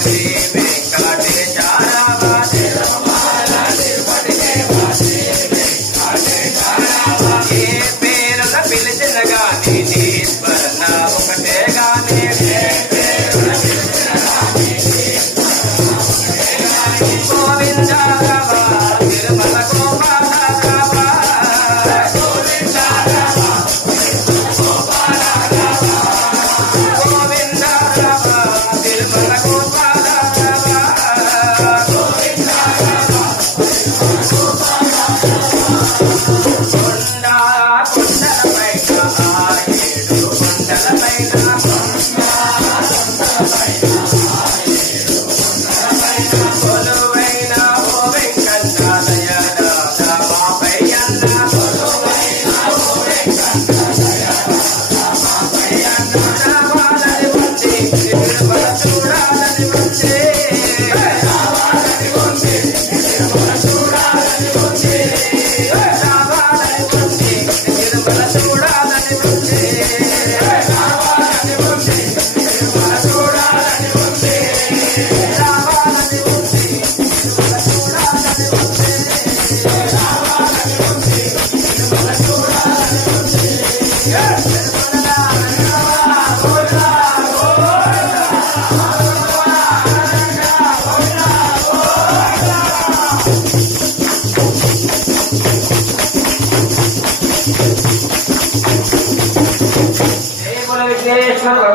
see. 看到了。